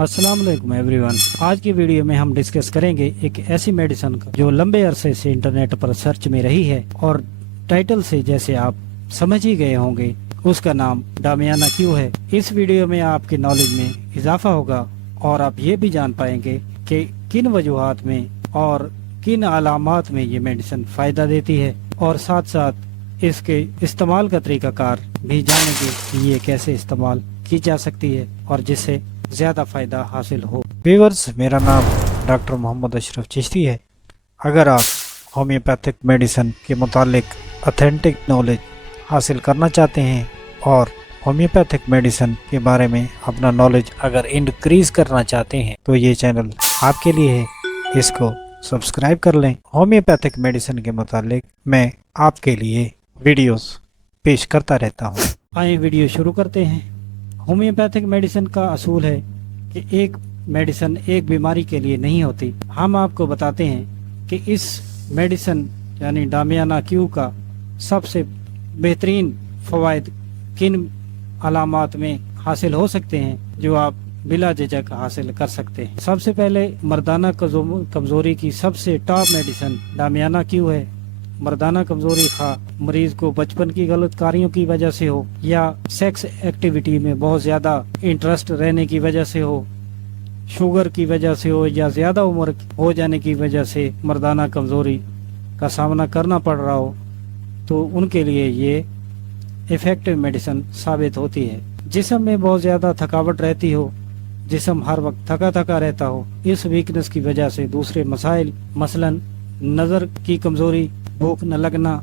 अस्सलाम वालेकुम एवरीवन। आज की वीडियो में हम डिस्कस करेंगे एक ऐसी मेडिसिन का जो लंबे अरसे से इंटरनेट पर सर्च में रही है और टाइटल से जैसे आप समझ ही गए होंगे उसका नाम डामियाना क्यू है। इस वीडियो में आपके नॉलेज में इजाफा होगा और आप ये भी जान पाएंगे कि किन वजूहात में और किन अलामात में ये मेडिसिन फ़ायदा देती है और साथ साथ इसके इस्तेमाल का तरीक़ाकार भी जानेंगे कि ये कैसे इस्तेमाल की जा सकती है और जिससे ज़्यादा फ़ायदा हासिल हो। व्यूअर्स, मेरा नाम डॉक्टर मोहम्मद अशरफ चिश्ती है। अगर आप होम्योपैथिक मेडिसिन के मुतालिक ऑथेंटिक नॉलेज हासिल करना चाहते हैं और होम्योपैथिक मेडिसिन के बारे में अपना नॉलेज अगर इंक्रीज़ करना चाहते हैं तो ये चैनल आपके लिए है, इसको सब्सक्राइब कर लें। होम्योपैथिक मेडिसिन के मुतालिक मैं आपके लिए वीडियोस पेश करता रहता हूँ। आइए वीडियो शुरू करते हैं। होम्योपैथिक मेडिसिन का असूल है कि एक मेडिसिन एक बीमारी के लिए नहीं होती। हम आपको बताते हैं कि इस मेडिसिन यानी डामियाना क्यू का सबसे बेहतरीन फ़वाइद किन अलामात में हासिल हो सकते हैं जो आप बिला झिझक हासिल कर सकते हैं। सबसे पहले मर्दाना कमज़ोरी की सबसे टॉप मेडिसिन डामियाना क्यू है। मर्दाना कमज़ोरी खा मरीज को बचपन की गलत कारियों की वजह से हो या सेक्स एक्टिविटी में बहुत ज़्यादा इंटरेस्ट रहने की वजह से हो, शुगर की वजह से हो या ज़्यादा उम्र हो जाने की वजह से मर्दाना कमज़ोरी का सामना करना पड़ रहा हो, तो उनके लिए ये इफ़ेक्टिव मेडिसिन साबित होती है। जिस्म में बहुत ज़्यादा थकावट रहती हो, जिस्म हर वक्त थका थका रहता हो, इस वीकनेस की वजह से दूसरे मसाइल मसलन नज़र की कमज़ोरी, भूख न लगना,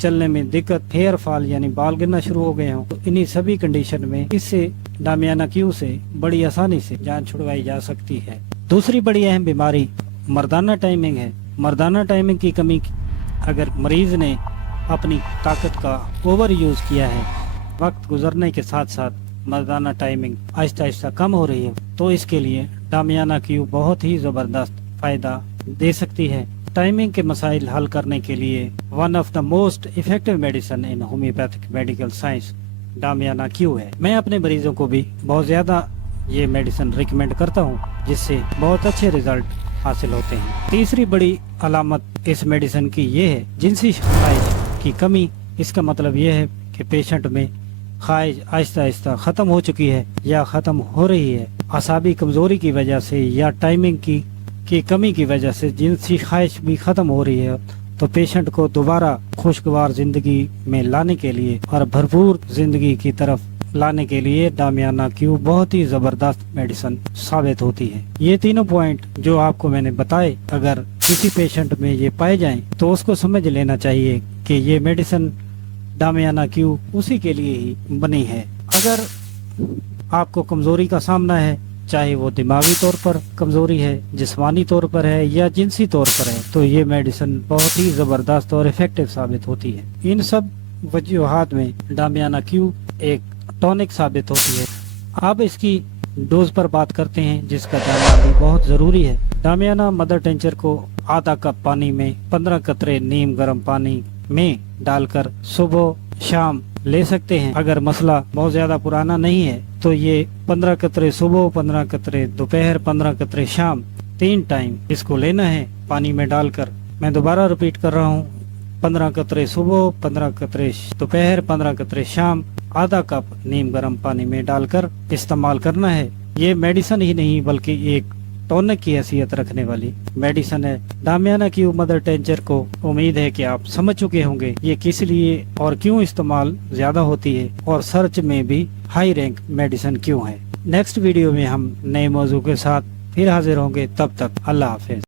चलने में दिक्कत, हेयर फॉल यानी बाल गिरना शुरू हो गए हों, तो इन्हीं सभी कंडीशन में इससे डामियाना क्यू से बड़ी आसानी से जान छुड़वाई जा सकती है। दूसरी बड़ी अहम बीमारी मर्दाना टाइमिंग है। मर्दाना टाइमिंग की कमी, अगर मरीज ने अपनी ताकत का ओवर यूज़ किया है, वक्त गुजरने के साथ साथ मर्दाना टाइमिंग आहिस्ता आहिस्ता कम हो रही है, तो इसके लिए डामियाना क्यू बहुत ही ज़बरदस्त फ़ायदा दे सकती है। टाइमिंग के मसाइल हल करने के लिए one of the most effective medicine in homeopathic medical science damiana Q है। मैं अपने मरीजों को भी बहुत ज़्यादा ये मेडिसिन रिकमेंड करता हूँ, जिससे बहुत अच्छे रिजल्ट हासिल होते हैं। तीसरी बड़ी अलामत इस मेडिसिन की ये है जिनसी ख्वाहिश की कमी। इसका मतलब ये है कि पेशेंट में ख्वाहिश आहिस्ता आहिस्ता ख़त्म हो चुकी है या ख़त्म हो रही है। असाबी कमज़ोरी की वजह से या टाइमिंग की कमी की वजह से जिनसी ख्वाहिश भी ख़त्म हो रही है, तो पेशेंट को दोबारा खुशगवार ज़िंदगी में लाने के लिए और भरपूर ज़िंदगी की तरफ लाने के लिए डामियाना क्यू बहुत ही ज़बरदस्त मेडिसिन साबित होती है। ये तीनों पॉइंट जो आपको मैंने बताए, अगर किसी पेशेंट में ये पाए जाएं तो उसको समझ लेना चाहिए कि ये मेडिसिन डामियाना क्यू उसी के लिए ही बनी है। अगर आपको कमज़ोरी का सामना है, चाहे वो दिमागी तौर पर कमज़ोरी है, जिस्मानी तौर पर है या जिनसी तौर पर है, तो ये मेडिसिन बहुत ही ज़बरदस्त और इफ़ेक्टिव साबित होती है। इन सब वजूहात में डामियाना क्यू एक टॉनिक साबित होती है। अब इसकी डोज पर बात करते हैं, जिसका जानना भी बहुत ज़रूरी है। डामियाना मदर टिंचर को आधा कप पानी में 15 कतरे नीम गर्म पानी में डालकर सुबह शाम ले सकते हैं। अगर मसला बहुत ज़्यादा पुराना नहीं है तो ये 15 कतरे सुबह, 15 कतरे दोपहर, 15 कतरे शाम, 3 टाइम इसको लेना है पानी में डालकर। मैं दोबारा रिपीट कर रहा हूँ, 15 कतरे सुबह, 15 कतरे दोपहर, 15 कतरे शाम, आधा कप नीम गर्म पानी में डालकर इस्तेमाल करना है। ये मेडिसिन ही नहीं बल्कि एक टॉनिक की हैसियत रखने वाली मेडिसिन है। डामियाना क्यू मदर टिंचर को उम्मीद है कि आप समझ चुके होंगे ये किस लिए और क्यों इस्तेमाल ज्यादा होती है और सर्च में भी हाई रैंक मेडिसिन क्यों है। नेक्स्ट वीडियो में हम नए मौजू के साथ फिर हाजिर होंगे। तब तक अल्लाह हाफिज।